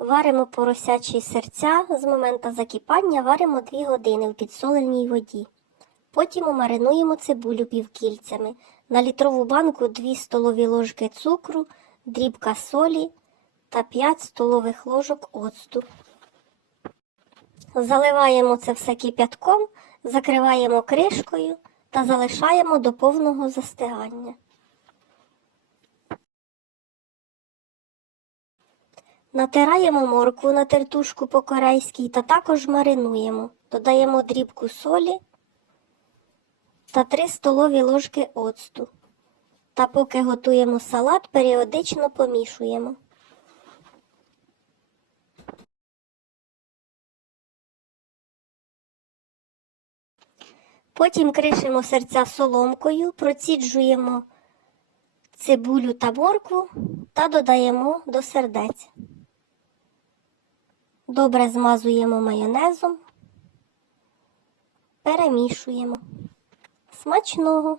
Варимо поросячі серця. З моменту закипання варимо 2 години в підсоленій воді. Потім маринуємо цибулю півкільцями. На літрову банку 2 столові ложки цукру, дрібка солі та 5 столових ложок оцту. Заливаємо це все кип'ятком, закриваємо кришкою та залишаємо до повного застигання. Натираємо моркву на тертушку по-корейській та також маринуємо. Додаємо дрібку солі та 3 столові ложки оцту. Та поки готуємо салат, періодично помішуємо. Потім кришимо серця соломкою, проціджуємо цибулю та моркву та додаємо до сердець. Добре змазуємо майонезом, перемішуємо. Смачного!